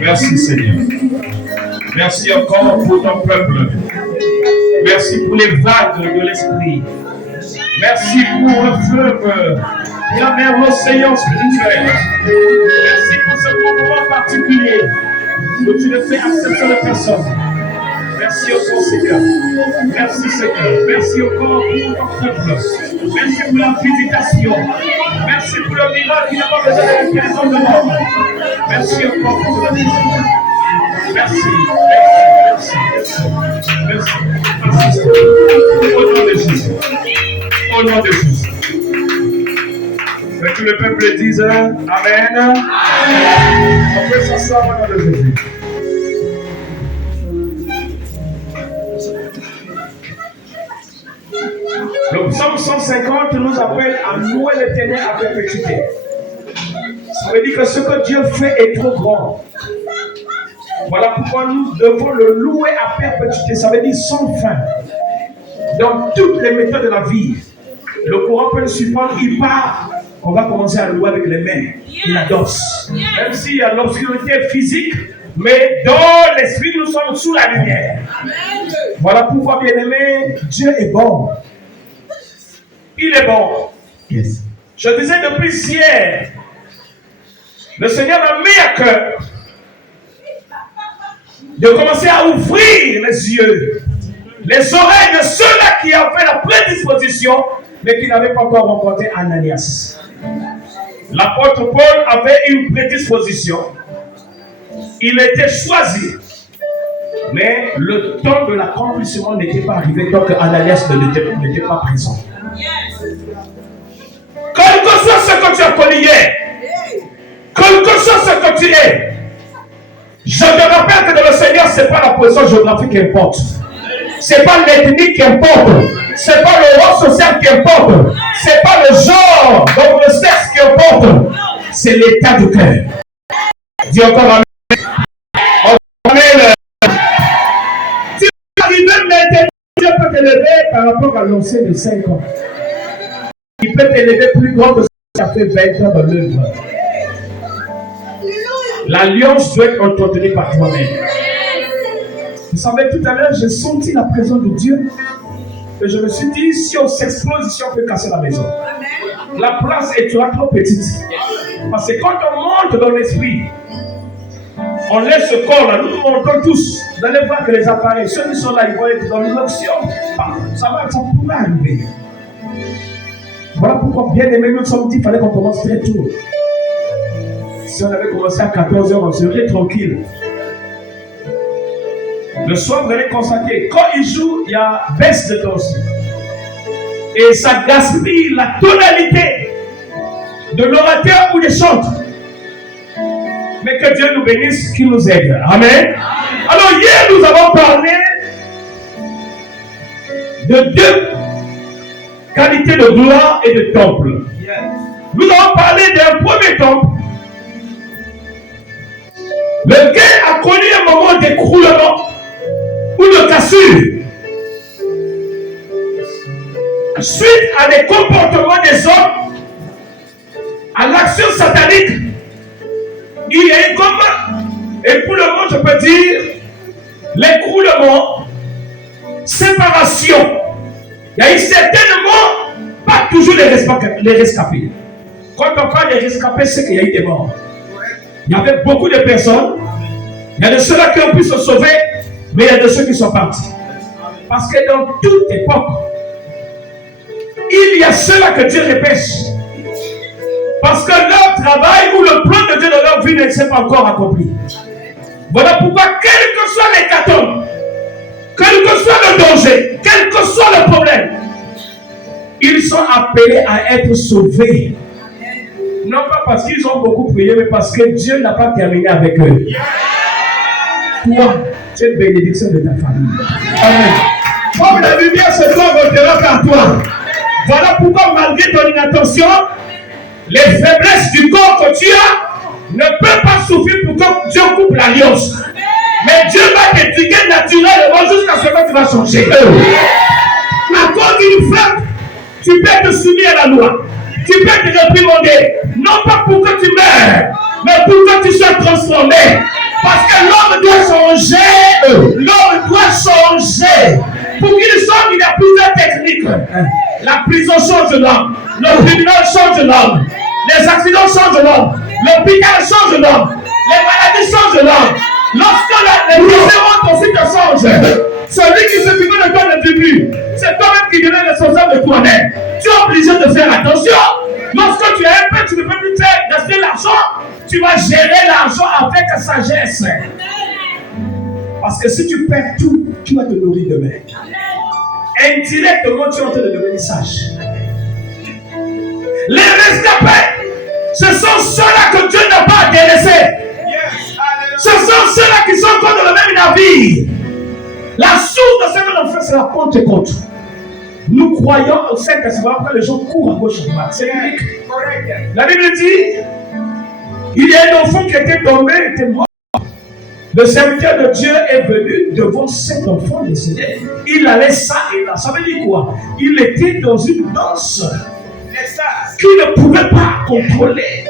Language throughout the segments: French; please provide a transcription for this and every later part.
Merci Seigneur. Merci encore pour ton peuple. Merci pour les vagues de l'esprit. Merci pour le fleuve, la mer océan spirituel. Merci pour ce moment particulier où tu ne fais accepter de personne. Merci encore Seigneur. Merci Seigneur. Merci encore pour ton peuple. Merci pour la visitation. Merci pour le miracle qui n'a pas besoin d'être les hommes de mort. Merci encore pour la vie. Merci. Merci. Au nom de Jésus. Au nom de Jésus. Que tout le peuple dise Amen. On peut s'asseoir au nom de Jésus. Le psaume 150 nous appelle à louer l'Éternel à perpétuité. Ça veut dire que ce que Dieu fait est trop grand. Voilà pourquoi nous devons le louer à perpétuité. Ça veut dire sans fin. Dans toutes les méthodes de la vie, le courant peut le surprendre, il part. On va commencer à louer avec les mains. Il adosse. Même s'il y a l'obscurité physique, mais dans l'esprit, nous sommes sous la lumière. Voilà pourquoi, bien-aimé, Dieu est bon. Il est bon. Yes. Je disais depuis hier, le Seigneur m'a mis à cœur de commencer à ouvrir les yeux, les oreilles de ceux-là qui avaient la prédisposition, mais qui n'avaient pas encore rencontré Ananias. L'apôtre Paul avait une prédisposition. Il était choisi. Mais le temps de l'accomplissement n'était pas arrivé tant que Ananias n'était pas présent. Quel que soit ce que tu as connu hier, quel que soit ce que tu es, je te rappelle que dans le Seigneur, ce n'est pas la position géographique qui importe. Ce n'est pas l'ethnie qui importe. Ce n'est pas le rang social qui importe. Ce n'est pas le genre, donc le sexe qui importe. C'est l'état du cœur. Dis encore Amen. Amen. Si tu arrives maintenant, Dieu peut t'élever par rapport à l'ancien de 5 ans. Il peut t'élever plus grand que ce que tu as fait 20 ans dans l'œuvre. L'alliance doit être entretenue par toi-même. Vous savez, tout à l'heure, j'ai senti la présence de Dieu. Et je me suis dit, si on s'explose ici, on peut casser la maison. La place est trop petite. Parce que quand on monte dans l'esprit, on laisse ce corps là, nous montons tous. Vous allez voir que les appareils, ceux qui sont là, ils vont être dans l'option. Ça pourrait arriver. Voilà pourquoi, bien aimé, nous sommes dit qu'il fallait qu'on commence très tôt. Si on avait commencé à 14h, on serait tranquille. Le soir, vous allez constater, quand il joue, il y a baisse de tension. Et ça gaspille la tonalité de l'orateur ou des chantres. Mais que Dieu nous bénisse, qu'il nous aide. Amen. Alors hier, nous avons parlé de deux qualités de gloire et de temple. Nous avons parlé d'un premier temple, lequel a connu un moment d'écroulement ou de cassure suite à des comportements des hommes, à l'action satanique. Il y a eu comme, et pour le moment je peux dire, l'écroulement, séparation. Il y a eu certainement, pas toujours les rescapés. Quand on parle des rescapés, c'est qu'il y a eu des morts. Il y avait beaucoup de personnes. Il y a de ceux-là qui ont pu se sauver, mais il y a de ceux qui sont partis. Parce que dans toute époque, il y a ceux-là que Dieu repêche. Parce que leur travail ou le plan de Dieu dans leur vie ne s'est pas encore accompli. Voilà pourquoi, quel que soit l'hécatombe, quel que soit le danger, quel que soit le problème, ils sont appelés à être sauvés. Non pas parce qu'ils ont beaucoup prié, mais parce que Dieu n'a pas terminé avec eux. Toi, tu es bénédiction de ta famille. Amen. Comme la lumière se doit retenir par toi. Voilà pourquoi, malgré ton inattention, les faiblesses du corps que tu as ne peuvent pas souffrir pour que Dieu coupe l'alliance. Mais Dieu va t'éduquer naturellement jusqu'à ce que tu vas changer. À cause d'une femme, tu peux te soumettre à la loi. Tu peux te réprimander. Non pas pour que tu meurs, mais pour que tu sois transformé. Parce que l'homme doit changer. L'homme doit changer. Pour qu'il sorte, il y a plusieurs techniques. La prison change l'homme. Le tribunal change l'homme. Les accidents changent l'homme. L'hôpital change l'homme. Les maladies changent l'homme. Lorsque les différentes aussi te changent, celui qui s'occupait de toi le début, c'est toi-même qui devient responsable de toi-même. Tu es obligé de faire attention. Lorsque tu as un peu, tu ne peux plus gaspiller l'argent. Tu vas gérer l'argent avec sagesse. Parce que si tu perds tout, tu vas te nourrir demain. Indirectement, tu es en train de devenir sage. Les rescapés, ce sont ceux-là que Dieu n'a pas délaissés. Ce sont ceux-là qui sont encore dans le même navire. La source de ce que l'on fait, c'est la Pentecôte. Nous croyons au Saint-Esprit. Après, les gens courent à gauche et à droite. C'est unique. La Bible dit, il y a un enfant qui était tombé, était mort. Le serviteur de Dieu est venu devant cet enfant décédé. Il allait ça et là. Ça veut dire quoi? Il était dans une danse qu'il ne pouvait pas contrôler.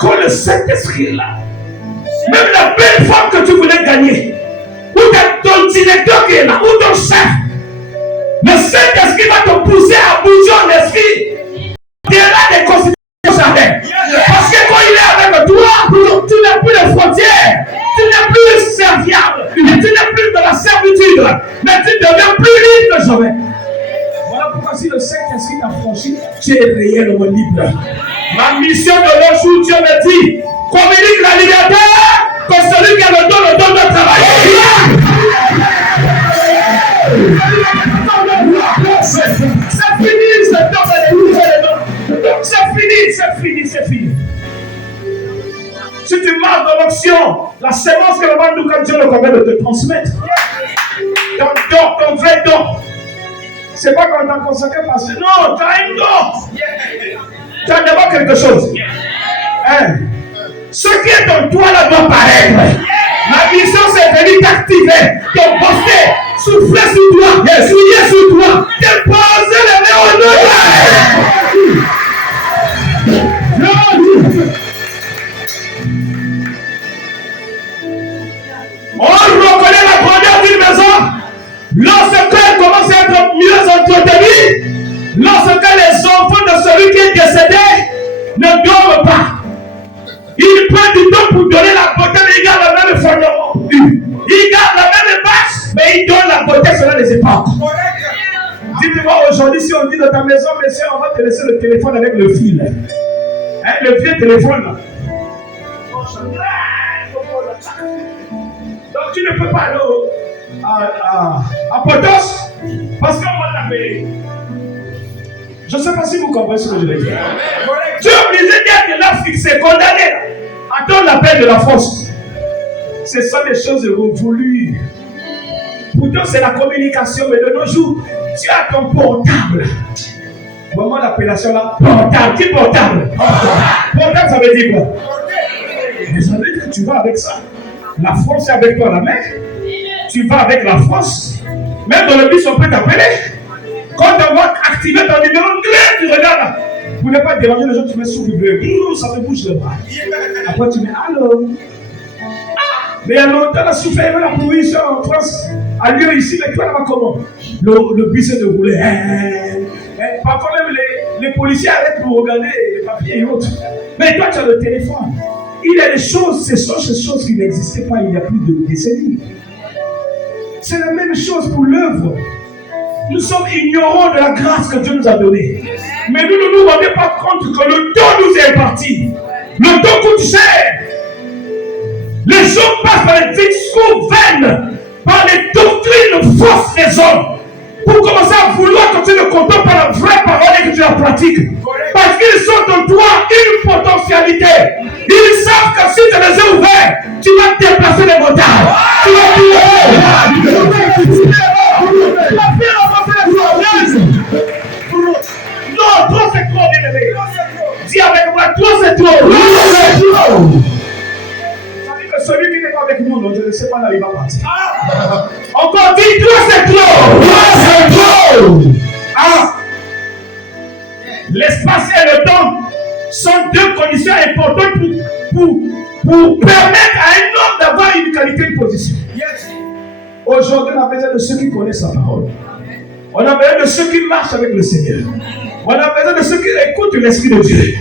Quand le Saint-Esprit est là, même la belle femme que tu voulais gagner, ou ton directeur qui est là, ou ton chef, le Saint-Esprit va te pousser à bouger en esprit. Tu es là des considérations jamais. Parce que quand il est avec toi, tu n'as plus de frontières. Tu n'es plus serviable. Tu n'es plus de la servitude. Mais tu deviens plus libre que jamais. Voilà pourquoi si le Saint-Esprit t'a franchi, tu es réellement libre. Ma mission de l'autre jour, Dieu me dit, communique la liberté que celui qui a le don de travailler. C'est fini, c'est temps de c'est fini. Si tu marches dans l'action, la sémence que le monde nous, quand Dieu le convient de te transmettre, ton vrai don, c'est pas qu'on t'a consacré parce que non, tu as un don. Tu as d'abord quelque chose. Ce qui est en toi là doit paraître. Ma mission c'est venir t'activer, te poster, souffler sur toi, souiller sur toi, te poser les mains au nom. On reconnaît la grandeur d'une maison. enfants de celui qui est décédé ne dorment pas. Il prend du temps pour donner la beauté, mais il garde la même fondement. Il garde la même base, mais il donne la beauté selon les époques. Dites-moi aujourd'hui, si on dit dans ta maison, monsieur, on va te laisser le téléphone avec le fil. Hein, le vieux téléphone là. Donc tu ne peux pas aller à Potos parce qu'on va t'appeler. Je ne sais pas si vous comprenez ce que je veux dire. Tu es obligé d'être là fixé, condamné. Attends l'appel de la force. Ce sont des choses révolues. Pourtant, c'est la communication, mais de nos jours, tu as ton portable. Vraiment l'appellation là, portable. Qui portable? Portable, ça veut dire quoi? Mais ça veut dire que tu vas avec ça. La France est avec toi à la main. Tu vas avec la France. Même dans le bus, on peut t'appeler. Quand on va activer ton numéro, tu regardes. Pour ne pas déranger les gens, tu mets sous le bleu. Ça te bouge le bras. Après, tu mets allô. Mais il y a longtemps, la souffert la police en France a lieu ici, mais toi là-bas comment? Le bus est déroulé. Parfois même les policiers arrêtent pour regarder les papiers et autres. Mais toi, tu as le téléphone. Il y a des choses, ce sont ces choses qui n'existaient pas il y a plus de décennies. C'est la même chose pour l'œuvre. Nous sommes ignorants de la grâce que Dieu nous a donnée. Mais nous ne nous rendons pas compte que le temps nous est imparti. Le temps coûte cher. Les gens passent par les discours vaines, par les doctrines fausses des hommes, pour commencer à vouloir que tu ne comptes pas la vraie parole et que tu la pratiques. Parce qu'ils sont en toi une potentialité. Ils savent que si tu les as ouverts, tu vas déplacer les montagnes. Tu vas tout non, trop c'est trop, bien aimé. Dis avec moi, trop c'est trop. Celui qui n'est pas avec nous, non, je ne sais pas là, il va partir. Encore dit, trop c'est trop. Trop c'est trop. L'espace et le temps sont deux conditions importantes pour permettre à un homme d'avoir une qualité de position. Aujourd'hui, on a besoin de ceux qui connaissent sa parole. On a besoin de ceux qui marchent avec le Seigneur. On a besoin de ceux qui écoutent l'Esprit de Dieu.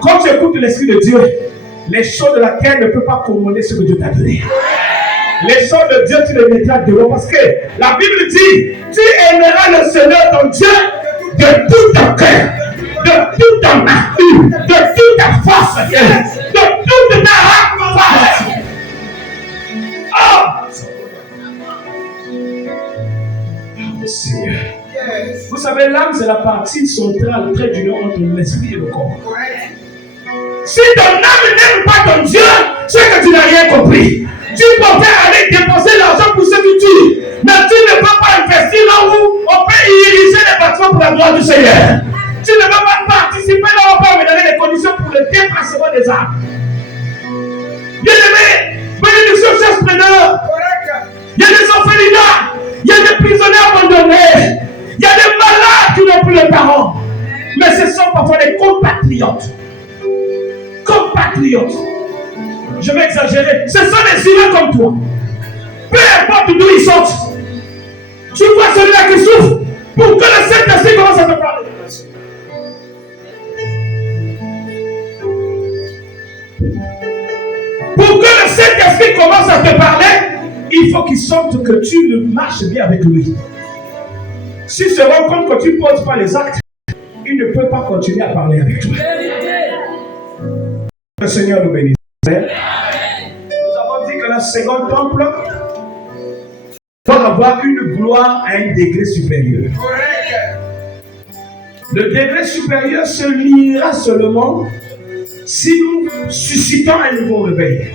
Quand tu écoutes l'Esprit de Dieu, les choses de la terre ne peuvent pas commander ce que Dieu t'a donné. Les choses de Dieu, tu les mettras dehors. Parce que la Bible dit, tu aimeras le Seigneur ton Dieu de tout ton cœur, de toute ton âme, de toute ta force, de toute ta force. Oh Seigneur. Vous savez, l'âme, c'est la partie centrale, le trait d'union entre l'esprit et le corps. Si ton âme n'aime pas ton Dieu, c'est que tu n'as rien compris. Tu peux aller dépenser l'argent pour ce que tu mais tu ne peux pas investir là où on peut ériger les bâtiments pour la gloire du Seigneur. Tu ne peux pas participer là où on peut me donner les conditions pour le déplacement des âmes. Bien aimé, bénédiction cherche preneur. Il y a des orphelinats, il y a des prisonniers abandonnés, il y a des malades qui n'ont plus de parents. Mais ce sont parfois des compatriotes. Je vais exagérer. Ce sont des humains comme toi. Peu importe d'où ils sortent. Tu vois celui-là qui souffre. Pour que le Saint-Esprit commence à te parler. Pour que le Saint-Esprit commence à te parler, il faut qu'il sente que tu marches bien avec lui. S'il se rend compte que tu ne poses pas les actes, il ne peut pas continuer à parler avec toi. Le Seigneur nous bénisse. Nous avons dit que le second temple doit avoir une gloire à un degré supérieur. Le degré supérieur se liera seulement si nous suscitons un nouveau réveil.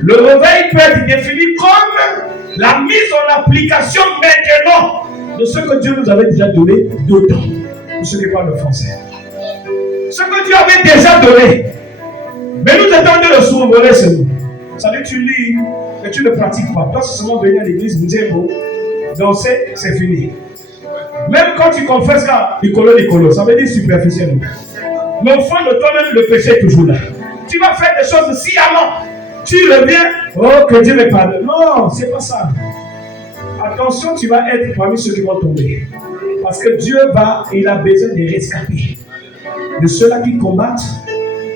Le réveil peut être défini comme la mise en application maintenant de ce que Dieu nous avait déjà donné d'autant. Pour ceux qui parlent le français. Ce que Dieu avait déjà donné. Mais nous attendons le survoler seulement. Ça veut dire que tu lis, mais tu ne pratiques pas. Toi, c'est seulement venir à l'église, vous dire bon, danser, c'est fini. Même quand tu confesses qu'à Nicolo, ça veut dire superficiellement. Mais au fond de toi-même, le péché est toujours là. Tu vas faire des choses sciemment. Tu reviens, oh, que Dieu me pardonne. Non, c'est pas ça. Attention, tu vas être parmi ceux qui vont tomber. Parce que Dieu il a besoin de rescapés. De ceux-là qui combattent,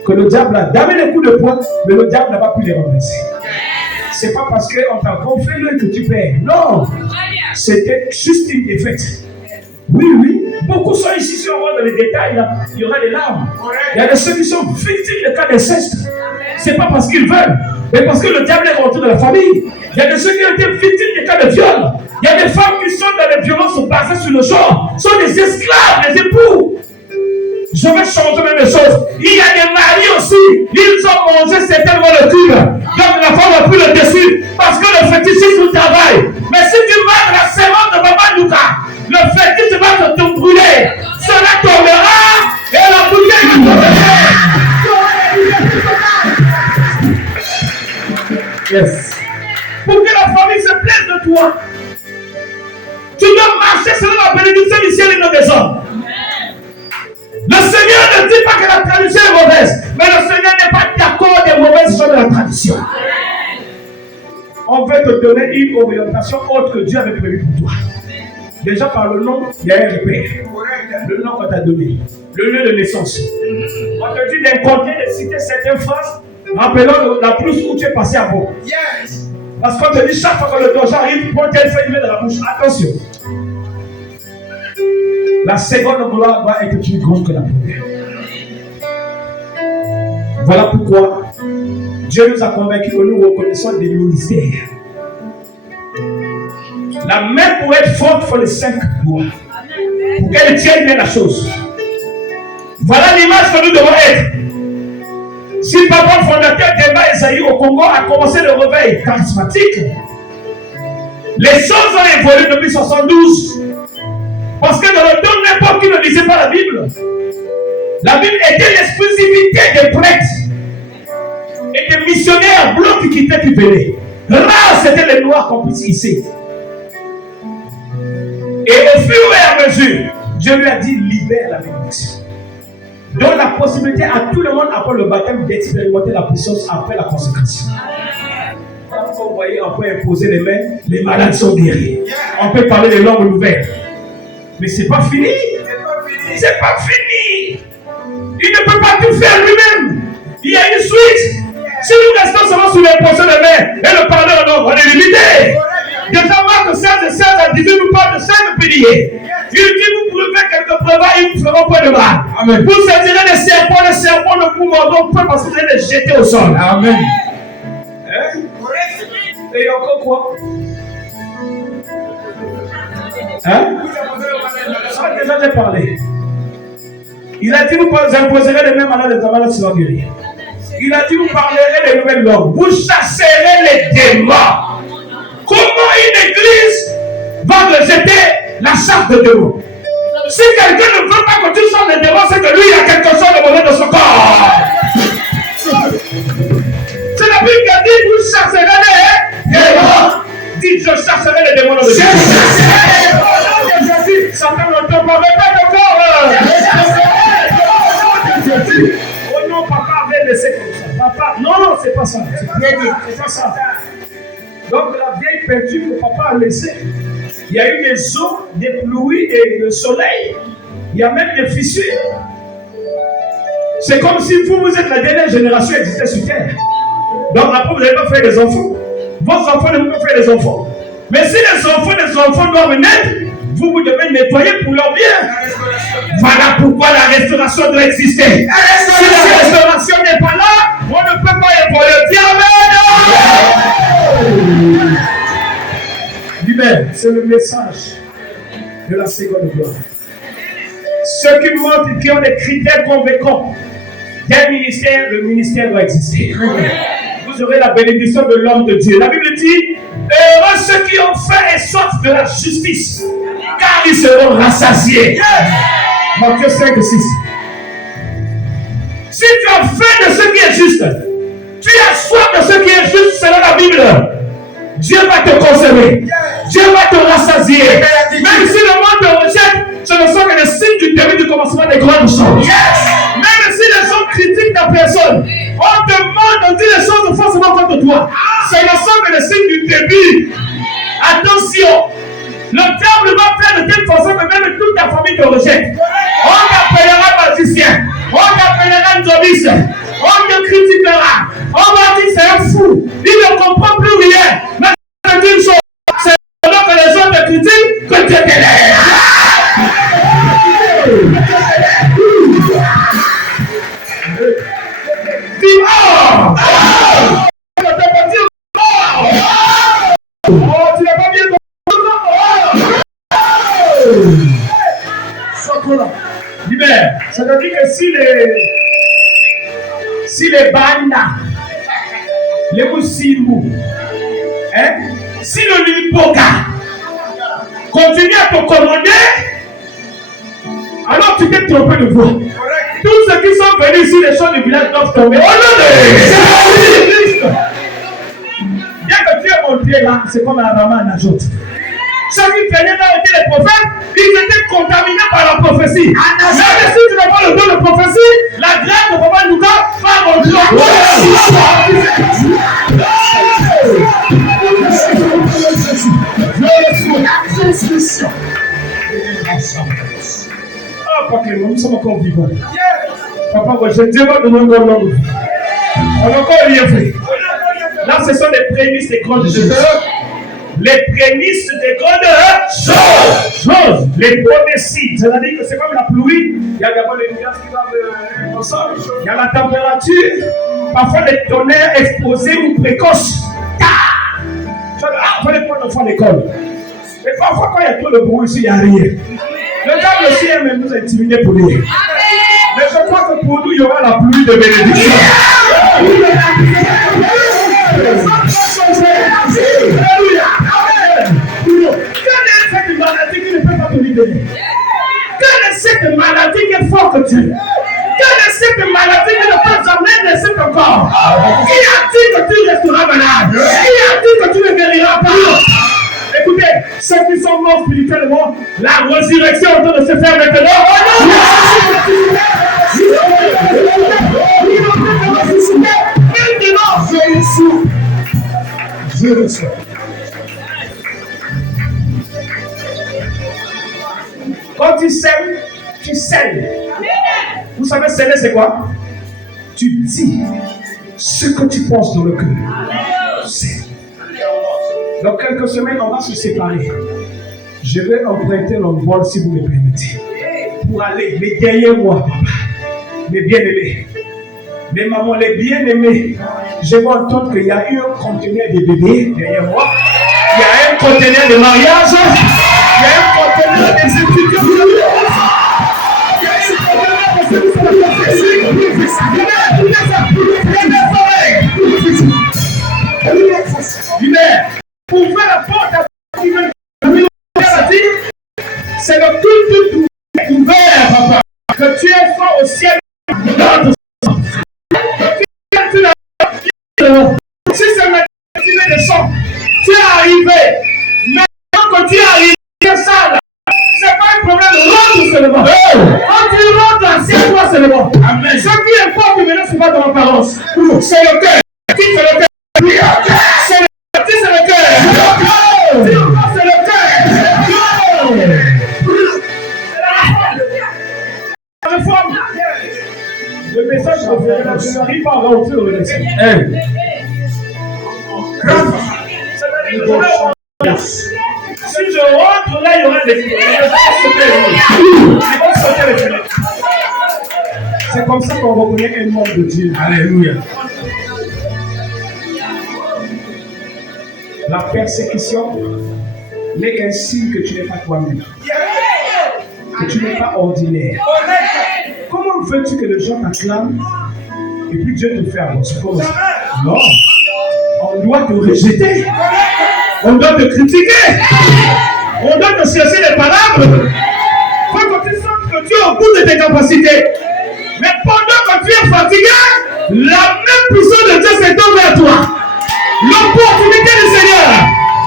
que le diable a donné les coups de poing, mais le diable n'a pas pu les renverser. C'est pas parce qu'on t'a gonflé l'œil que tu perds. Non. C'était juste une défaite. Oui. Beaucoup sont ici, si on va dans les détails, là, il y aura des larmes. Il y a des ceux qui sont victimes de cas d'inceste. C'est pas parce qu'ils veulent, mais parce que le diable est rentré dans la famille. Il y a des ceux qui ont été victimes de cas de viol. Il y a des femmes qui sont dans les violences basées sur le genre, sont des esclaves, des époux. Je vais changer même les choses. Il y a des maris aussi. Ils ont mangé certainement le cul. Donc la femme n'a plus le dessus. Parce que le fétichisme travaille. Mais si tu manges la sémence de Baba Luka, le fétichisme va te brûler. Cela tombera et la bouteille va tomber. Yes. Pour que la famille se plaise de toi, tu dois marcher selon la bénédiction du ciel et non des hommes. Le Seigneur ne dit pas que la tradition est mauvaise, mais le Seigneur n'est pas d'accord des mauvaises choses de la tradition. On veut te donner une orientation autre que Dieu avait prévu pour toi. Déjà par le nom, il y a un repère. Le nom qu'on t'a donné, le lieu de naissance. On te dit d'incompter, de citer certaines phrases, rappelant la pelouse où tu es passé avant. Parce qu'on te dit chaque fois que le danger arrive, prends telle feuille dans la bouche. Attention. La seconde gloire va être plus grande que la première. Voilà pourquoi Dieu nous a convaincus que nous reconnaissons des ministères. La main pour être forte, il faut les 5 gloires. Pour qu'elle tienne bien la chose. Voilà l'image que nous devons être. Si papa fondateur d'Emba Esaïe au Congo a commencé le réveil charismatique, les choses ont évolué depuis 72. Parce que dans le temps de l'époque, qui ne lisait pas la Bible était l'exclusivité des prêtres et des missionnaires blancs qui quittaient, qui venaient. Rares c'était les noirs qu'on puisse hisser. Et au fur et à mesure, Dieu lui a dit libère la bénédiction. Donne la possibilité à tout le monde après le baptême d'expérimenter la puissance après la consécration. Quand vous voyez, on peut imposer les mains, les malades sont guéris. On peut parler des langues nouvelles. Mais c'est pas fini. C'est pas fini. Il ne peut pas tout faire lui-même. Il y a une suite. Si nous restons seulement sous l'imposition des mains et le parler en langue, on est limité. Déjà, Marc 16 et 16 a dit, nous parle de 5 piliers. Il dit, vous pouvez faire quelques preuves, ils vous feront point de mal. Amen. Vous saisirez les serpents ne vous mordront point parce que vous allez les jeter au sol. Amen. Et encore quoi? Ça a déjà parlé. Il a dit, vous imposerez les mêmes malades, les malades seront guéris. Il a dit, vous parlerez des nouvelles langues. Vous chasserez les démons. Comment une église va rejeter la chasse de démons? Si quelqu'un ne veut pas que tu sortes les démons, c'est que lui, il y a quelque chose de mauvais dans son corps. C'est la Bible qui a dit, vous chasserez les démons. Dites, je chasserai les démons de Jésus. Je chasserai les démons de Jésus. Satan ne te permet pas de corps. Oh non, papa avait laissé comme ça. Papa, non, c'est pas ça. C'est pas ça. Donc la vieille peinture que papa a laissée, il y a eu des eaux, des pluies et le soleil. Il y a même des fissures. C'est comme si vous êtes la dernière génération existée sur terre. Donc après, vous n'allez pas faire des enfants. Vos enfants ne vont pas faire des enfants. Mais si les enfants doivent naître, vous devez nettoyer pour leur bien. Voilà pourquoi la restauration doit exister. Si la restauration n'est pas là, on ne peut pas évoluer. Dis Amen. C'est le message de la seconde gloire. Ceux qui montrent, qui ont des critères convaincants d'un ministère, le ministère doit exister. Vous aurez la bénédiction de l'homme de Dieu. La Bible dit, heureux ceux qui ont faim et soif de la justice, car ils seront rassasiés. Matthieu 5 et 6. Si tu as faim de ce qui est juste, tu as soif de ce qui est juste selon la Bible, Dieu va te conserver. Dieu va te rassasier. Même si le monde te rejette, ce ne sont que les signes du début du commencement des grandes choses. Même si les gens critiquent ta personne, on demande, on dit les choses forcément contre toi. Ce ne sont que les signes du début. Attention, Le diable va faire de telle façon que même toute ta famille te rejette. On t'appellera magicien. On t'appellera nzobiste. On te critiquera. On va dire c'est un fou. Il ne comprend plus rien. Mais c'est une chose. C'est pendant que les gens te critiquent que tu te lèves. Dis oh! Tu n'as pas bien libère. Ça veut dire que si les bandas, les moussimou, hein, si le limpoka continue à te commander, alors tu t'es trompé de voix. Tous ceux qui sont venus ici, les gens du village doivent tomber. Oh non, c'est bien que Dieu est monté là, c'est comme un raman à Najot. Ceux qui venaient là étaient les prophètes, ils étaient contaminés par la prophétie. Mais si tu n'as pas le don de prophétie, la grâce de Papa Luka va rentrer. Ah, pas que nous sommes encore vivants. Papa, je ne dis pas de mon nom. On a encore rien fait. Là, ce sont les prémices des grandes choses. Les prémices des grandes choses. Les prodécides. C'est-à-dire que c'est comme la pluie. Il y a d'abord les nuages qui vont ensemble. Il y a la température. Parfois les tonnerres exposés ou précoces. Il faut les prendre enfants à l'école. Mais parfois, quand il y a trop de bruit ici, il n'y a rien. Le diable aussi aime nous intimider pour lui. Mais je crois que pour nous, il y aura la pluie de bénédiction. Alléluia. Quelle est cette maladie qui ne peut pas te libérer? Quelle est cette maladie qui est forte que tu es? Quelle est cette maladie qui ne peut jamais laisser ton corps? Qui a dit que tu resteras malade? Qui a dit que tu ne guériras pas? Écoutez, ceux qui sont morts spirituellement, la résurrection est en train de se faire maintenant. Je reçois. Quand tu sèmes, tu scelles. Vous savez, sceller, c'est quoi? Tu dis ce que tu penses dans le cœur. Dans quelques semaines, on va se séparer. Je vais emprunter l'envol, si vous me permettez, pour aller, mais derrière moi, papa, mes bien-aimés, mes mamans, les bien-aimés, je vais entendre qu'il y a eu un conteneur de bébés derrière moi, il y a un conteneur de mariage, il y a un conteneur des étudiants, il y a un conteneur de la pour faire la porte à c'est le tout ouvert, papa. Que tu es fort au ciel. Si c'est maintenant que tu es de sang, tu es arrivé. Maintenant que tu es arrivé, ça là, c'est pas un problème. Rentre seulement. Quand tu rentres, assieds-toi seulement. Amen. Ce qui importe maintenant, c'est pas ton apparence. C'est le cœur. Qui c'est le cœur? C'est le cœur. C'est le cœur. Le message je n'arrive pas à rentrer dans le message. Si je rentre là, il y aura des fenêtres. C'est comme ça qu'on reconnaît un membre de Dieu. Alléluia. La persécution n'est qu'un signe que tu n'es pas toi-même. Que tu n'es pas ordinaire. Comment veux-tu que les gens t'acclament et puis Dieu te fait avancer? Non. On doit te rejeter. On doit te critiquer. On doit te chercher les palabres. Faut que tu sentes que tu es au bout de tes capacités. Mais pendant que tu es fatigué, la même puissance de Dieu s'étend vers toi. L'opportunité du Seigneur.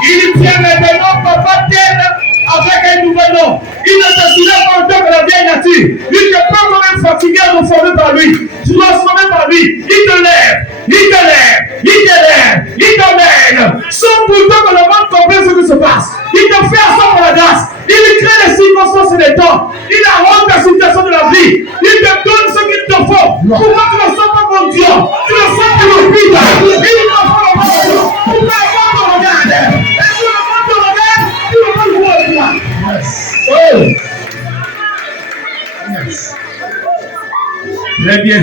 Il vient maintenant, papa, terre avec un nouvel nom. Il ne te soulève pas autant que la vieille nature. Il te prend comme un fatigué reformé par lui. Transformé par lui. Il te lève. Il te lève. Il te lève. Il t'emmène. Sans pourtant que le monde comprenne ce qui se passe. Il te fait asseoir par la grâce. Il crée les circonstances et les temps. Il arrange ta situation de la vie. Il te donne ce qu'il te faut. Pourquoi tu ne sens pas mon Dieu? Tu le sens pour le vide. Il te faut le bon. Tu peux avoir ton regard. Et tu le prends ton regard, tu le prends le voir. Très bien.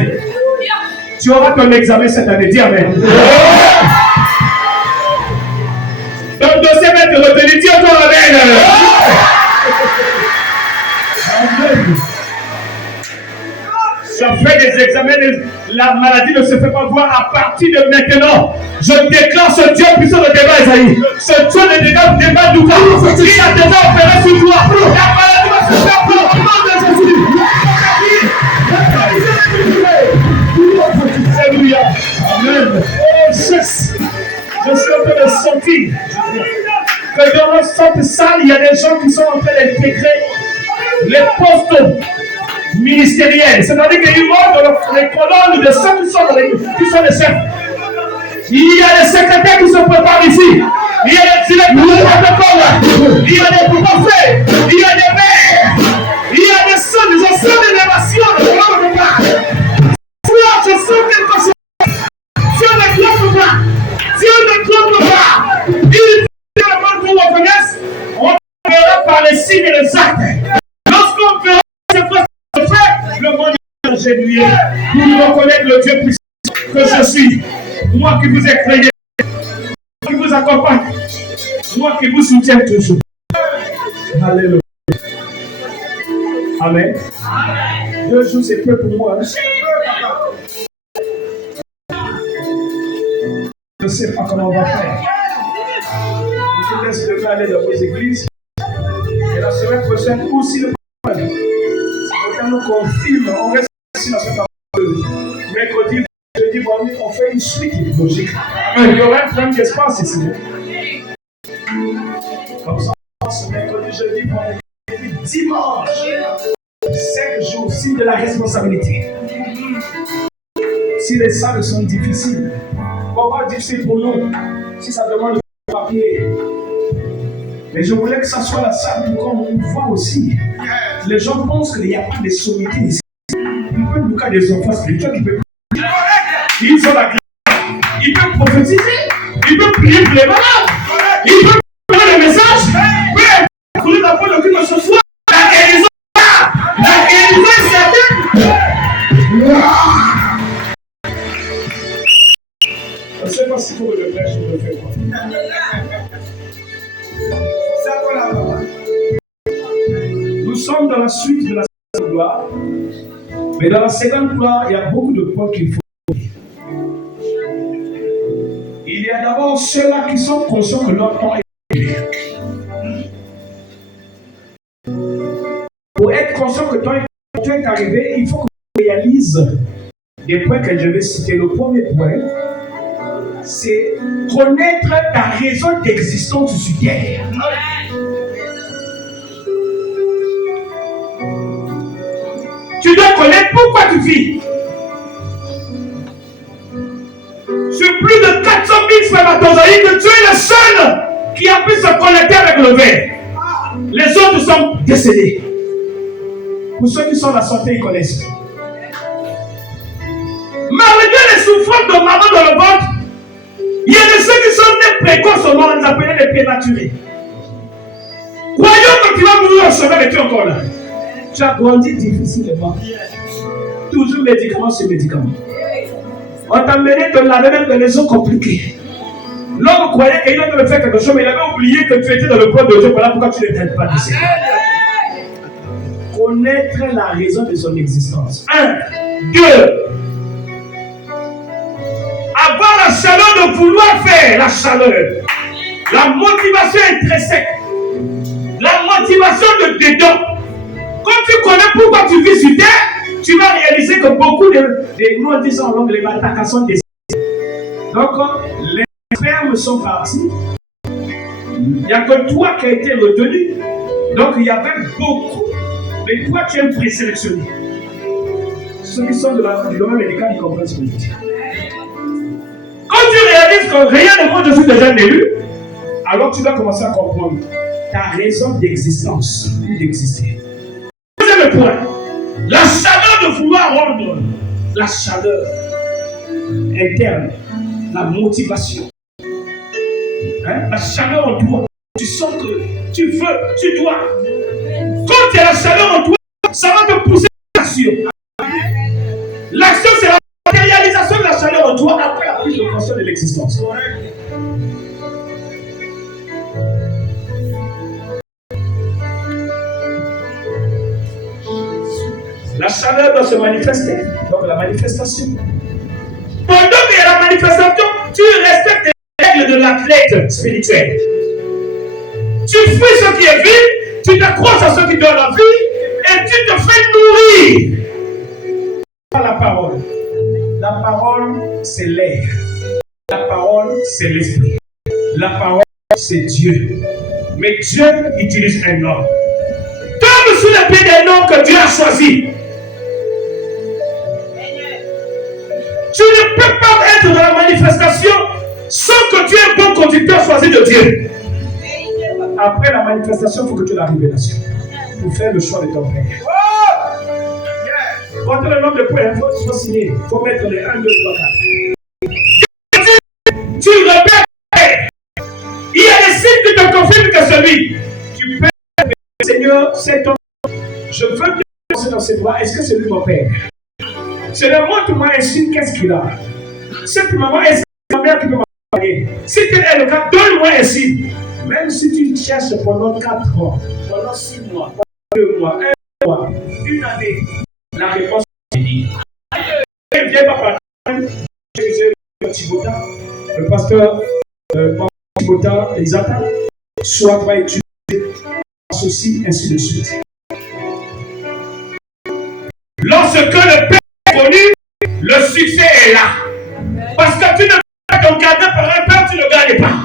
Tu auras ton examen cette année. Dis amen. Ton dossier va te retenir. Dis encore amen. Tu as fait des examens, la maladie ne se fait pas voir à partir de maintenant. Je déclare ce Dieu puissant de débat, Esaïe. Ce Dieu de débat Douka. Il a déjà opéré sur toi. La maladie va se faire pour le nom de Jésus. Alléluia. Amen. Oh, je suis en train de sentir que dans notre centre salle, il y a des gens qui sont en train d'intégrer les postes ministériels. C'est-à-dire qu'ils vont dans les colonnes de ceux qui sont les chefs. Il y a des secrétaires qui se préparent ici. Il y a des directeurs de protocole. Il y a des prophètes. Il y a des maires. Il y a des sons, des anciens d'élévation. Je sens quelque chose. Dieu ne clope pas. Dieu ne clope pas. Il fait le monde qu'on reconnaisse. On verra par les signes et les actes. Lorsqu'on verra ce que se fait, le monde est ingénieux pour reconnaître le Dieu puissant que je suis. Moi qui vous ai créé, moi qui vous accompagne, moi qui vous soutiens toujours. Alléluia. Amen. 2 jours, c'est peu pour moi. Je ne sais pas comment on va faire. Je vous laisse demain aller dans vos églises. Et la semaine prochaine, aussi le problème. Quand nous confirme, on reste ici dans cette mercredi, jeudi, vendredi, on fait une suite logique. Il y aura un problème d'espace ici. Comme ça, ce mercredi, jeudi, vendredi, dimanche. 5 jours, signe de la responsabilité. Si les salles sont difficiles, pourquoi difficile pour nous? Si ça demande de papier. Mais je voulais que ça soit la salle pour qu'on voit aussi. Les gens pensent qu'il n'y a pas de sommité ici. Ils peuvent nous faire des enfants spirituels qui peuvent. Ils ont la grâce. Ils peuvent prophétiser. Ils peuvent prier pour les malades. Ils peuvent donner des messages. Ils peuvent courir la peau de qui que ce soit. La guérison est là. La guérison est certaine. Je ne sais pas s'il faut que je prêche ou je fais quoi. Nous sommes dans la suite de la seconde gloire. Mais dans la seconde gloire, il y a beaucoup de points qu'il faut. Il y a d'abord ceux-là qui sont conscients que leur temps est arrivé. Pour être conscient que ton temps est arrivé, il faut que tu réalises des points que je vais citer. Le premier point, c'est connaître ta raison d'existence sur terre. Tu dois connaître pourquoi tu vis. Sur plus de 400 000 spermatozoïdes, tu es le seul qui a pu se connecter avec le verre. Les autres sont décédés. Pour ceux qui sont en la santé, ils connaissent. Malgré les souffrances de maman dans le ventre, il y a de ceux qui sont nés précocement, on les appelait les prématurés. Croyons que tu vas mourir au chemin, mais tu es encore là. Tu as grandi difficilement. Toujours médicament sur médicament. On t'a mené de la même maison compliquée. L'homme croyait qu'il devait faire quelque chose, mais il avait oublié que tu étais dans le corps de Dieu. Voilà pourquoi tu ne t'aides pas d'ici. Connaître la raison de son existence. 1, 2. Avoir la chaleur de vouloir faire la chaleur. La motivation intrinsèque. La motivation de dedans. Quand tu connais pourquoi tu vis sur terre, tu vas réaliser que beaucoup de nous disons en langue les attaques sont décédés. Donc, les fermes sont partis. Il n'y a que toi qui as été retenu. Donc, il y avait beaucoup. Mais toi, tu es présélectionné. Ceux qui sont du domaine médical, ils comprennent ce que je dis. Quand tu réalises que rien ne moi je suis déjà élu, alors tu dois commencer à comprendre ta raison d'existence, d'exister. Deuxième point, la chaleur de vouloir rendre, la chaleur interne, la motivation. La chaleur en toi, tu sens que tu veux, tu dois. Quand tu as la chaleur en toi, ça va te pousser à l'action. L'action, c'est la matérialisation de la chaleur en toi après la prise de conscience de l'existence. La chaleur doit se manifester. Donc la manifestation. Pendant qu'il y a la manifestation, tu respectes les règles de l'athlète spirituel. Tu fuis ce qui est vide, tu t'accroches à ce qui donne la vie et tu te fais nourrir. La parole. La parole, c'est l'air. La parole, c'est l'esprit. La parole, c'est Dieu. Mais Dieu utilise un homme. Tombe sous les pieds d'un homme que Dieu a choisi. Tu ne peux pas être dans la manifestation sans que tu aies un bon conducteur choisi de Dieu. Après la manifestation, il faut que tu aies la révélation pour faire le choix de ton père. Quand le nombre de points, il faut signer. Il faut mettre les 1, 2, 3, 4. Tu repères. Il y a des signes qui te confirment que celui. Tu peux, Seigneur, c'est ton. Je veux que tu penses dans ses doigts. Est-ce que c'est lui mon père? Seigneur, montre-moi un signe, qu'est-ce qu'il a? Simplement, est-ce que c'est ma mère qui peut m'accompagner? Si tel est le cas, donne-moi un signe. Même si tu cherches pendant 4 mois, pendant 6 mois, pendant 2 mois, 1 mois, une année, la réponse est dit. Il ne vient pas par le pasteur Thibota Elisata, soit va étudier ceci, ainsi de suite. Lorsque le Père est connu, le succès est là. Parce que tu ne peux pas t'encadrer par un père, tu ne gagnes pas.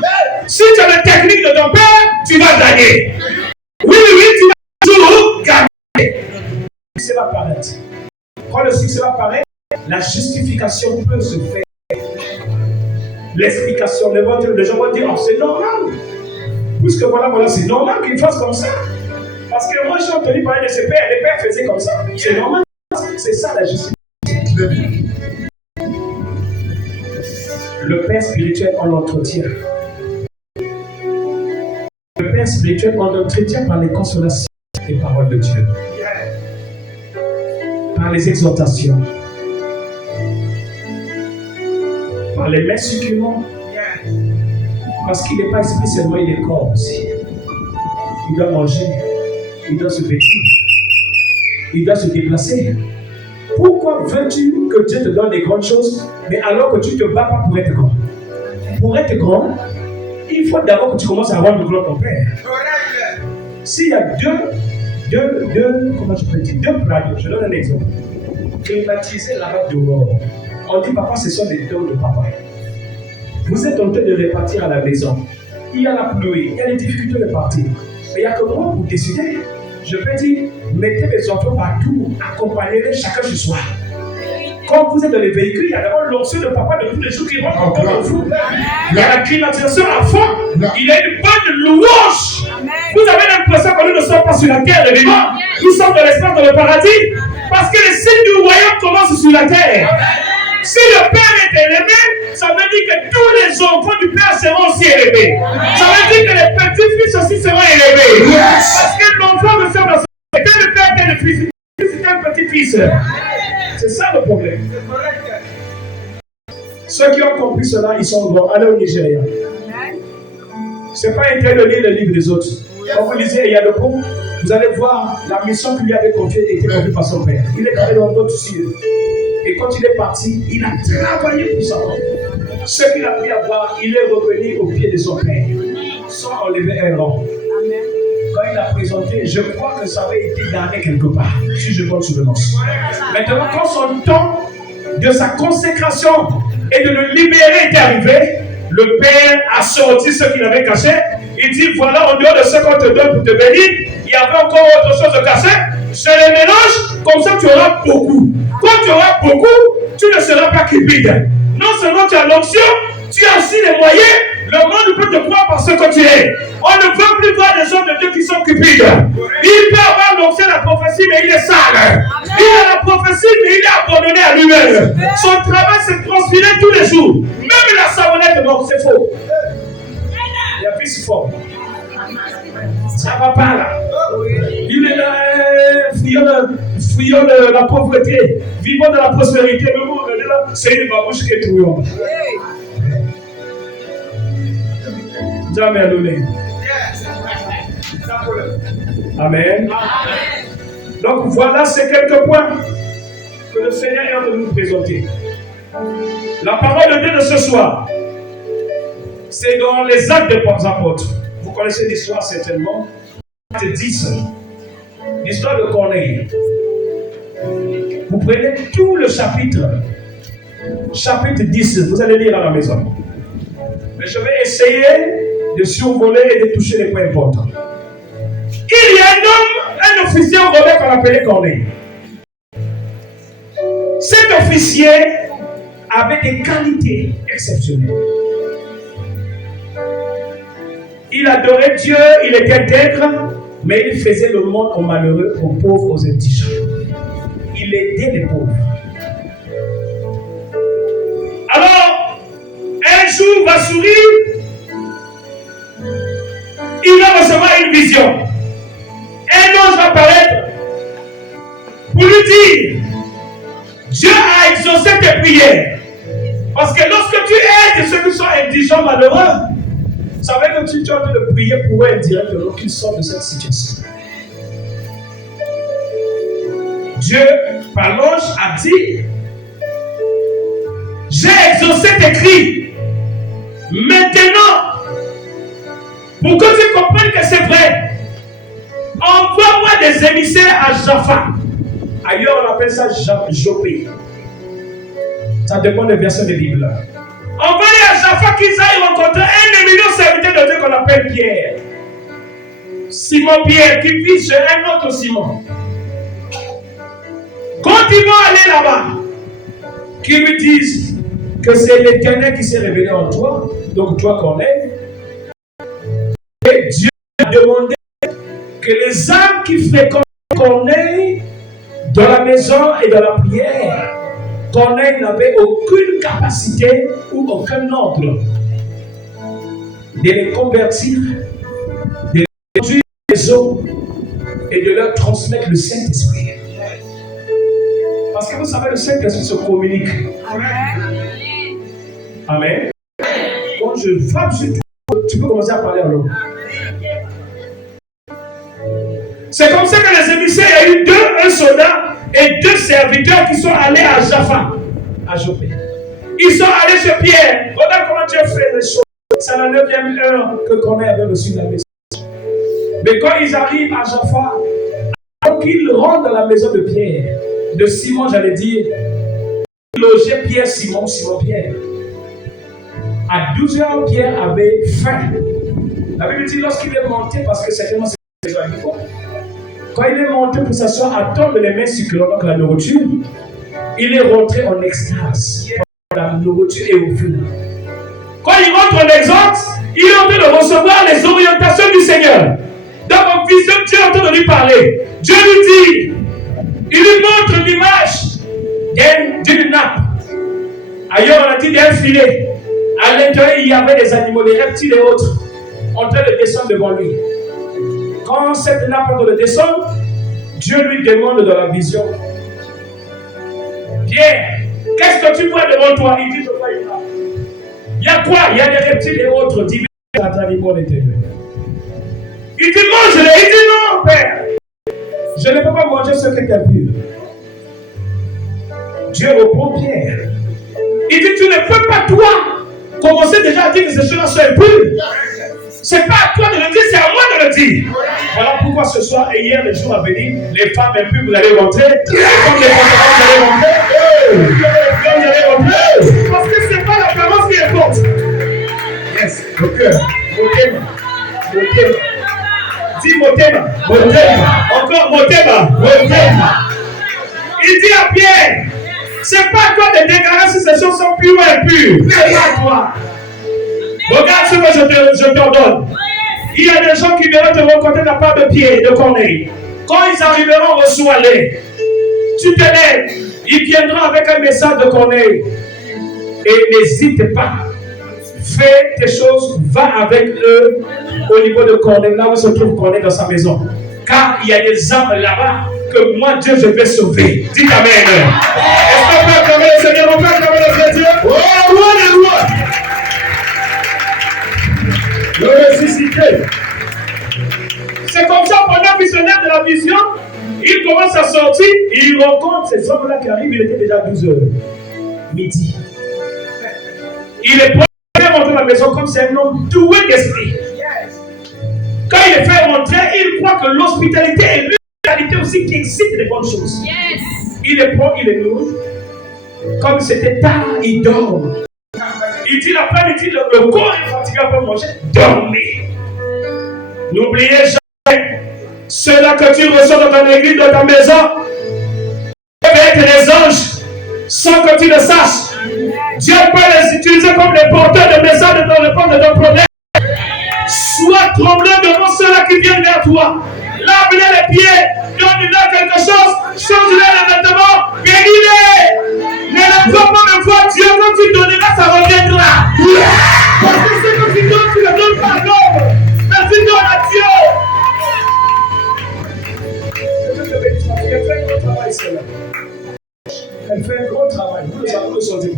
Si tu as la technique de ton père, tu vas gagner. Oui, tu vas toujours gagner. Le succès va paraître. Quand le succès va paraître, la justification peut se faire. L'explication, les gens vont dire, oh, c'est normal. Puisque voilà, c'est normal qu'ils fassent comme ça. Parce que moi, j'ai entendu parler de ses pères, les pères faisaient comme ça. C'est normal. C'est ça la justification. Le père spirituel, on l'entretient. Le père spirituel, on l'entretient par les consolations et paroles de Dieu. Par les exhortations. Par les mains succulents. Parce qu'il n'est pas esprit seulement, il est corps aussi. Il doit manger, il doit se vêtir, il doit se déplacer. Pourquoi veux-tu que Dieu te donne des grandes choses, mais alors que tu ne te bats pas pour être grand? Pour être grand, il faut d'abord que tu commences à avoir le gloire de ton Père. S'il y a comment je peux dire, 2 plats, je donne un exemple. Climatiser la dehors. On dit, papa, ce sont des dons de papa. Vous êtes en train de répartir à la maison. Il y a la pluie, il y a les difficultés de partir. Mais il n'y a que moi pour décider. Je peux dire, mettez les enfants partout, accompagnez-les chacun chez soi. Quand vous êtes dans les véhicules, il y a d'abord l'onction de papa de tous les jours qui rentre encore dans vous. Il y a la climatisation à fond. Il y a une bonne louange. Vous avez l'impression que nous ne sommes pas sur la terre de vivant. Nous sommes dans l'espace, dans le paradis. Parce que les signes du royaume commencent sur la terre. Si le Père est élevé, ça veut dire que tous les enfants du Père seront aussi élevés. Ça veut dire que les petits-fils aussi seront élevés. Parce que l'enfant ne sert dans son Père. Le Père est le fils. C'est un petit-fils. C'est ça le problème. Ceux qui ont compris cela, ils sont grands. Allez au Nigeria. Ce n'est pas intérêt de lire le livre des autres. Quand vous lisez il y a le pont, vous allez voir la mission qu'il lui avait confiée était confiée par son père. Il est allé dans d'autres cieux. Et quand il est parti, il a travaillé pour ça. Ce qu'il a pu avoir, il est revenu au pied de son père, sans enlever un rang. Quand il a présenté, je crois que ça avait été gardé quelque part, si je compte sur le nom. Maintenant, quand son temps de sa consécration et de le libérer est arrivé, le Père a sorti ce qu'il avait caché. Il dit, voilà, en dehors de ce qu'on te donne pour te bénir, il y avait encore autre chose de caché. Je les mélange, comme ça tu auras beaucoup. Quand tu auras beaucoup, tu ne seras pas cupide. Non seulement tu as l'onction, tu as aussi les moyens Le monde peut te croire par ce que tu es. On ne veut plus voir des hommes de Dieu qui sont cupides. Il peut avoir l'onction de la prophétie, mais il est sale. Il a la prophétie, mais il est abandonné à lui-même. Son travail, c'est de transpirer tous les jours. Même la savonnette, non, c'est faux. Il a plus fort. Ça va pas là. Il est là, fuyant de la pauvreté, vivant de la prospérité. Mais vous regardez là, c'est une babouche qui est trouillante. Jamais donné. Amen. Donc voilà ces quelques points que le Seigneur est en train de nous présenter. La parole de Dieu de ce soir, c'est dans les actes des apôtres. Vous connaissez l'histoire certainement. Acte 10, l'histoire de Corneille. Vous prenez tout le chapitre 10, vous allez lire à la maison. Mais je vais essayer de survoler et de toucher les points importants. Il y a un homme, un officier romain qu'on appelait Corneille. Cet officier avait des qualités exceptionnelles. Il adorait Dieu, il était intègre, mais il faisait le monde aux malheureux, aux pauvres, aux indigents. Il aidait les pauvres. Alors, un jour va sourire, il va recevoir une vision. Un ange va apparaître pour lui dire, Dieu a exaucé tes prières. Parce que lorsque tu aides ceux qui sont indigents, malheureux, ça veut dire que tu es en train de prier pour eux indirectement qu'ils sortent de cette situation. Dieu, par l'ange, a dit, j'ai exaucé tes cris. Maintenant, pour que tu comprennes que c'est vrai, envoie-moi des émissaires à Jaffa. Ailleurs, on appelle ça Jopé. Ça dépend des versions de la Bible. Envoie-les à Jaffa qu'ils aillent rencontrer un éminent serviteur de Dieu qu'on appelle Pierre. Simon-Pierre, qui vit chez un autre Simon. Quand ils vont aller là-bas, qu'ils lui disent que c'est l'Éternel qui s'est révélé en toi, donc toi Corneille, et Dieu a demandé que les âmes qui fréquentent Corneille dans la maison et dans la prière, Corneille n'avait aucune capacité ou aucun ordre de les convertir, de les conduire les eaux et de leur transmettre le Saint-Esprit. Parce que vous savez, le Saint-Esprit se communique. Amen. Amen. Quand je frappe sur toi, tu peux commencer à parler en langue. C'est comme ça que les émissaires, il y a eu un soldat et 2 serviteurs qui sont allés à Jaffa, à Jopé. Ils sont allés chez Pierre. Regarde comment Dieu fait les choses. C'est la 9e heure que Corneille avait reçu la message. Mais quand ils arrivent à Jaffa, avant qu'ils rentrent dans la maison de Pierre, de Simon, j'allais dire, il logeait Pierre, Simon, Pierre. À 12h, Pierre avait faim. La Bible dit lorsqu'il est monté, parce que certainement c'est déjà une fois, quand il est monté pour s'asseoir à tendre les mains succulentes, donc la nourriture, il est rentré en extase. La nourriture est au feu. Quand il rentre en exode, il est en train de recevoir les orientations du Seigneur. Dans mon vision, Dieu est en train de lui parler. Dieu lui dit, il lui montre l'image d'une nappe. Ailleurs, on a dit d'un filet. À l'intérieur, il y avait des animaux, des reptiles et autres, en train de descendre devant lui. Quand cette nappe est en train de descendre, Dieu lui demande dans la vision, Pierre, qu'est-ce que tu vois devant toi? Il dit, je vois une nappe. Il y a quoi? Il y a des reptiles et autres, divers animaux à l'intérieur. Il dit, mange-les. Il dit, non, Père. Je ne peux pas manger ce qui est impur. Dieu reprend Pierre. Il dit, tu ne peux pas, toi, commencer déjà à dire que ces choses-là sont impures. Ce n'est pas à toi de le dire, c'est à moi de le dire. Voilà pourquoi ce soir et hier, les jours à venir, les femmes impures, vous allez rentrer. Les femmes des pantalons, vous allez rentrer. Parce que ce n'est pas l'apparence qui importe. Yes, le cœur. Motema. Dis Motema. Encore Motema. Il dit à Pierre, c'est pas à toi de déclarer si ces choses sont pures ou impures. C'est pas à toi. Regarde ce que je t'ordonne. Il y a des gens qui viendront te rencontrer de la part de Pierre, de Corneille. Quand ils arriveront, reçois-les. Tu te lèves, ils viendront avec un message de Corneille. Et n'hésite pas. Fais tes choses, va avec eux au niveau de Corneille, là où se trouve Corneille dans sa maison. Car il y a des âmes là-bas que moi, Dieu, je vais sauver. Dites Amen. Est-ce qu'on peut acclamer le Seigneur? On peut acclamer le vrai Dieu? Oh, roi des rois! Le ressuscité. C'est comme ça, pendant qu'il se lève de la vision, il commence à sortir, et il rencontre ces hommes-là qui arrivent, il était déjà 12 heures. Midi. Il est prêt à rentrer dans la maison comme c'est un homme doué d'esprit. Quand il est fait rentrer, il croit que l'hospitalité est une qualité aussi qui excite les bonnes choses. Il est prêt, il est lourd. Comme c'était tard, il dort. Il dit l'après-midi, le corps est fatigué pour manger. Dormez. N'oubliez jamais, ceux-là que tu reçois dans ton église, dans ta maison, peuvent être des anges sans que tu le saches. Dieu peut les utiliser comme des porteurs de messages dans le temps de ton problème. Sois tremblant devant ceux-là qui viennent vers toi. Lave-les les pieds, donne-leur quelque chose, change-les les vêtements, guéris-les. Ne les prends pas de foi, Dieu, quand tu donneras, ça reviendra. Parce que ce que tu donnes, tu ne donnes pas à l'homme, mais tu donnes à Dieu. Elle fait un gros travail, celle-là. Elle fait un gros travail. Vous le savez, vous le sentez.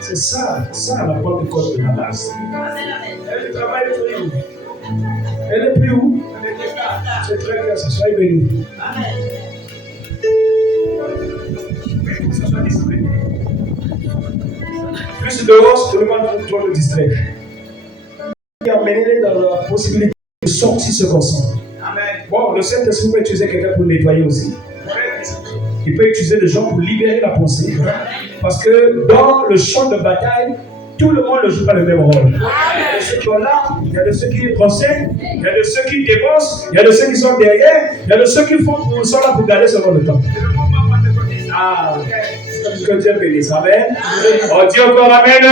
C'est ça la porte de code de la base. Elle travaille plus où? Elle est plus où? C'est très bien, ça soit béni. Plus de hausse, tout le monde doit le distraire. Et emmener dans la possibilité de sortir ce qu'on sent. Bon, le Saint-Esprit peut utiliser quelqu'un pour nettoyer aussi. Il peut utiliser des gens pour libérer la pensée. Parce que dans le champ de bataille, tout le monde ne joue pas le même rôle. Il y a de ceux qui sont là, il y a de ceux qui procèdent, il y a de ceux qui dépensent, il y a de ceux qui sont derrière, il y a de ceux qui sont là pour garder selon le temps. Ah, que Dieu bénisse. Amen. On dit encore Amen.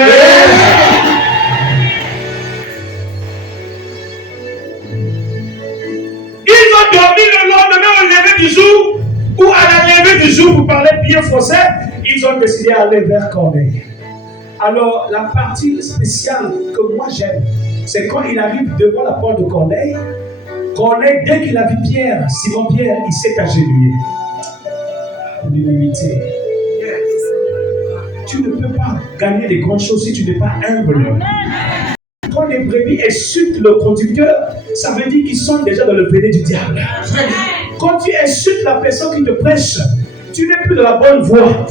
Ils ont dormi le lendemain au lever du jour, ou à la levée du jour, pour parler bien français, ils ont décidé d'aller vers Corneille. Alors, la partie spéciale que moi j'aime, c'est quand il arrive devant la porte de Corneille. Corneille, dès qu'il a vu Pierre, Simon-Pierre, il s'est agenouillé. L'humilité. Tu ne peux pas gagner des grandes choses si tu n'es pas humble. Quand les brebis insultent le conducteur, ça veut dire qu'ils sont déjà dans le péché du diable. Quand tu insultes la personne qui te prêche, tu n'es plus dans la bonne voie.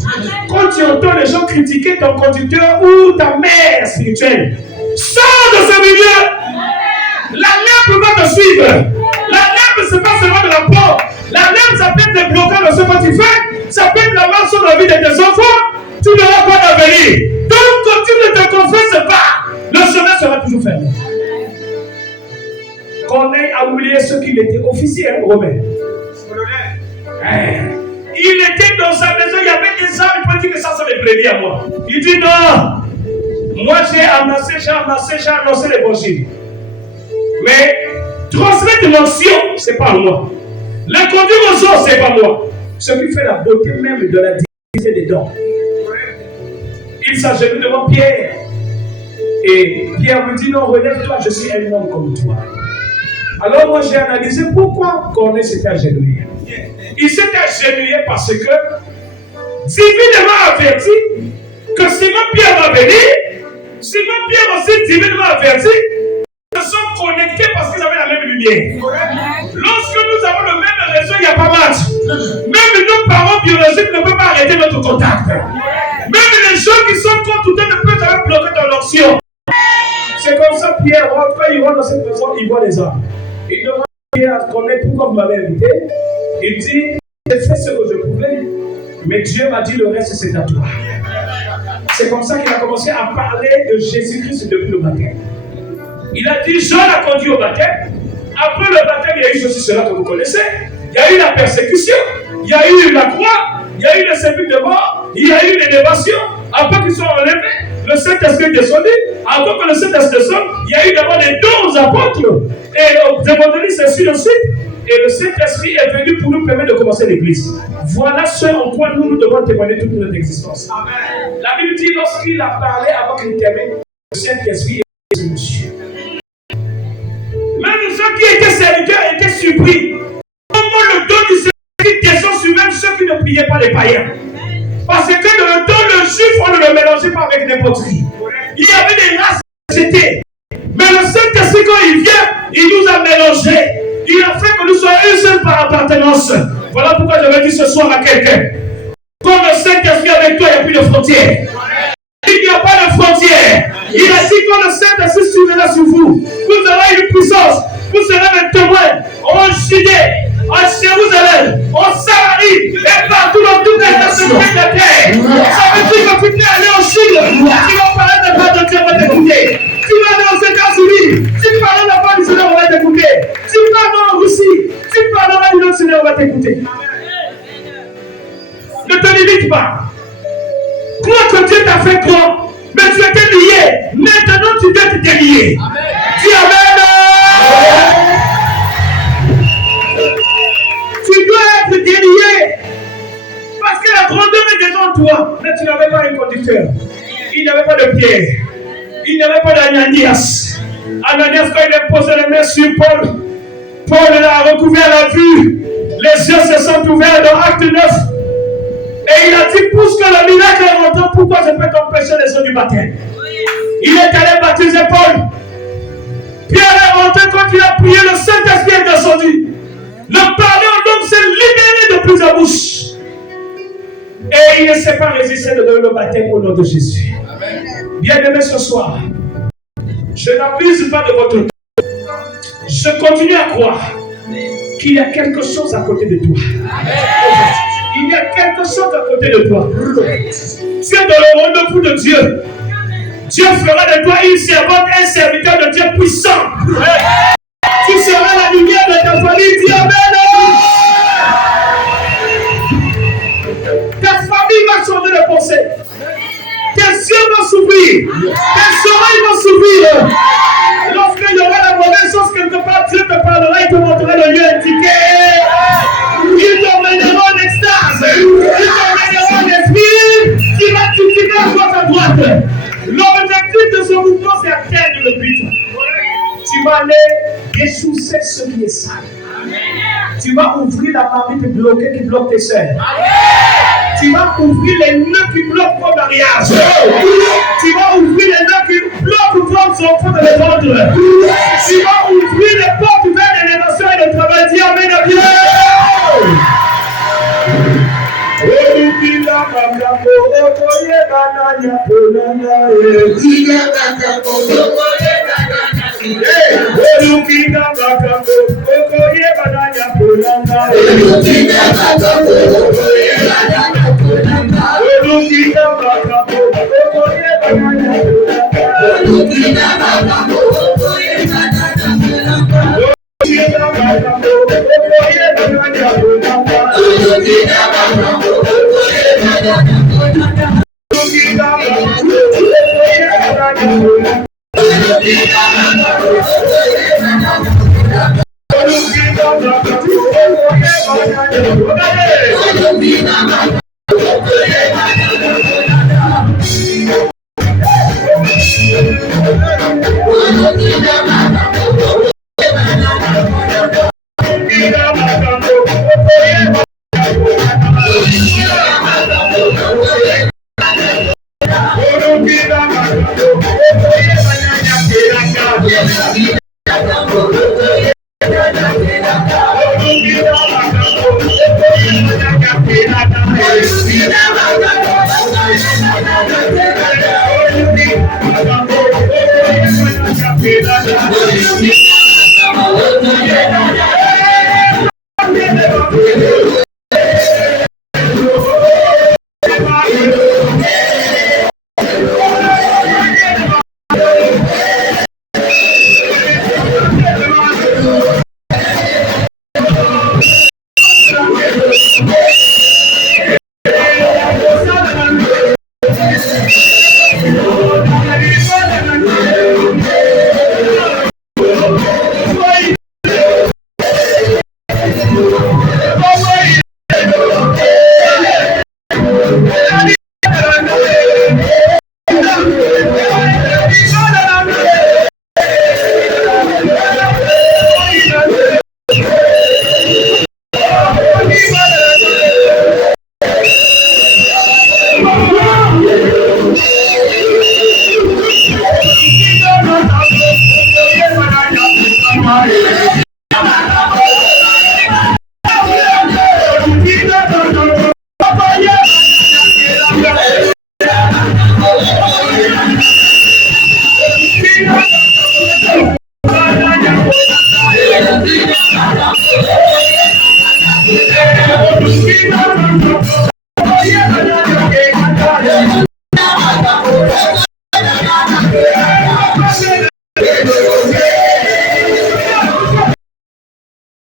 Quand tu entends les gens critiquer ton conducteur ou ta mère spirituelle, sors de ce milieu. La lèpre va te suivre. La lèpre, ce n'est pas seulement de la porte. La lèpre, ça peut être des blocages dans ce que tu fais. Ça peut être la marche sur la vie de tes enfants. Tu n'auras pas d'avenir. Donc, quand tu ne te confesses pas, le chemin sera toujours fermé. Corneille a oublié ce qu'il était, officier romain. Il était dans sa maison, il y avait des âmes, il peut dire que ça, c'est les brebis à moi. Il dit non, moi j'ai amassé annoncé l'évangile. Mais transmettre l'onction, c'est pas moi. La conduire aux autres, c'est pas moi. Ce qui fait la beauté même de la dignité des dons. Il s'agenouille devant Pierre. Et Pierre me dit non, relève-toi, je suis un homme comme toi. Alors moi j'ai analysé pourquoi Corneille s'était agenouillé. Il s'est agenouillé parce que divinement averti que Simon-Pierre va venir. Simon-Pierre aussi divinement averti se sont connectés parce qu'ils avaient la même lumière. Lorsque nous avons le même réseau, il n'y a pas match. Même nos parents biologiques ne peuvent pas arrêter notre contact. Même les gens qui sont contre tout ne peuvent jamais bloquer dans l'onction. C'est comme ça Pierre rentre, quand il rentre dans cette maison, il voit les âmes. Il demande à Pierre à connaître pourquoi vous m'avez invité. Il dit, j'ai fait ce que je pouvais, mais Dieu m'a dit le reste c'est à toi. C'est comme ça qu'il a commencé à parler de Jésus-Christ depuis le baptême. Il a dit, Jean l'a conduit au baptême. Après le baptême, il y a eu ceci, cela que vous connaissez. Il y a eu la persécution, il y a eu la croix, il y a eu le sépulcre de mort, il y a eu l'élévation. Après qu'ils soient enlevés, le Saint-Esprit est descendu. Avant que le Saint-Esprit descende, il y a eu d'abord les dons aux apôtres et aux évangélistes, ainsi de suite. Et le Saint-Esprit est venu pour nous permettre de commencer l'Église. Voilà ce en quoi nous devons témoigner toute notre existence. Amen. La Bible dit, lorsqu'il a parlé avant qu'il termine, le Saint-Esprit est venu. Même ceux qui étaient serviteurs étaient surpris. Comment le don du Saint-Esprit descend sur même ceux qui ne priaient pas les païens. Parce que dans le don de juif, on ne le mélangeait pas avec des poteries. Il y avait des races c'était. Mais le Saint-Esprit, quand il vient, il nous a mélangés. Il a fait que nous soyons une seule par appartenance. Voilà pourquoi je vais dire ce soir à quelqu'un. Quand le Saint-Esprit est avec toi, il n'y a plus de frontières. Il n'y a pas de frontières. Il a dit quand le Saint-Esprit surviendra sur vous, vous aurez une puissance. Vous serez des témoins en Judée, en Jérusalem, en Samarie, et partout dans toutes les nations de la terre. Ça veut dire que tu peux aller en Chine, tu vas parler de part de Dieu, on va t'écouter. Tu vas aller aux États-Unis, tu parles de la part du Seigneur, on va t'écouter. Tu parles en Russie, tu parleras du nom du Seigneur, on va t'écouter. Ne te limite pas. Crois que Dieu t'a fait grand, mais tu étais lié. Maintenant, tu dois te délier. Dis Amen. Tu dois être délié. Parce que la grandeur est devant toi. Mais tu n'avais pas un conducteur. Il n'y avait pas de Pierre. Il n'y avait pas d'Ananias. Ananias, quand il a posé les mains sur Paul, Paul a recouvert la vue. Les yeux se sont ouverts dans Acte 9. Et il a dit, puisque le miracle est rentré, pourquoi je peux t'empêcher les eaux du baptême? Il est allé baptiser Paul. Pierre est rentré quand il a prié, le Saint-Esprit est descendu. Le parler en langue s'est libéré de plusieurs bouches. Et il ne s'est pas résisté de donner le baptême au nom de Jésus. Bien-aimés, ce soir, je n'abuse pas de votre temps. Je continue à croire qu'il y a quelque chose à côté de toi. Il y a quelque chose à côté de toi. Tu es dans le rendez-vous de Dieu. Dieu fera de toi une servante, un serviteur de Dieu puissant. Tu seras la lumière de ta famille. Dis Amen. Ta famille va changer de pensée. Tes yeux vont s'ouvrir. Tes oreilles vont s'ouvrir. Lorsqu'il y aura la mauvaise chose quelque part, Dieu te parlera et te montrera le lieu indiqué. Il t'emmènera en extase. Il t'emmènera en esprit. Tu vas à droite à droite. L'objectif de ce mouvement, c'est atteindre le but. Tu vas aller ressourcer ce qui est sale. Tu vas ouvrir la marmite bloquée qui bloque tes soeurs. Tu vas ouvrir les nœuds qui bloquent vos mariages. Tu vas ouvrir les nœuds qui bloquent vos enfants de les vendre. Tu vas ouvrir les portes vers l'élévation et le travail. Dis Amen.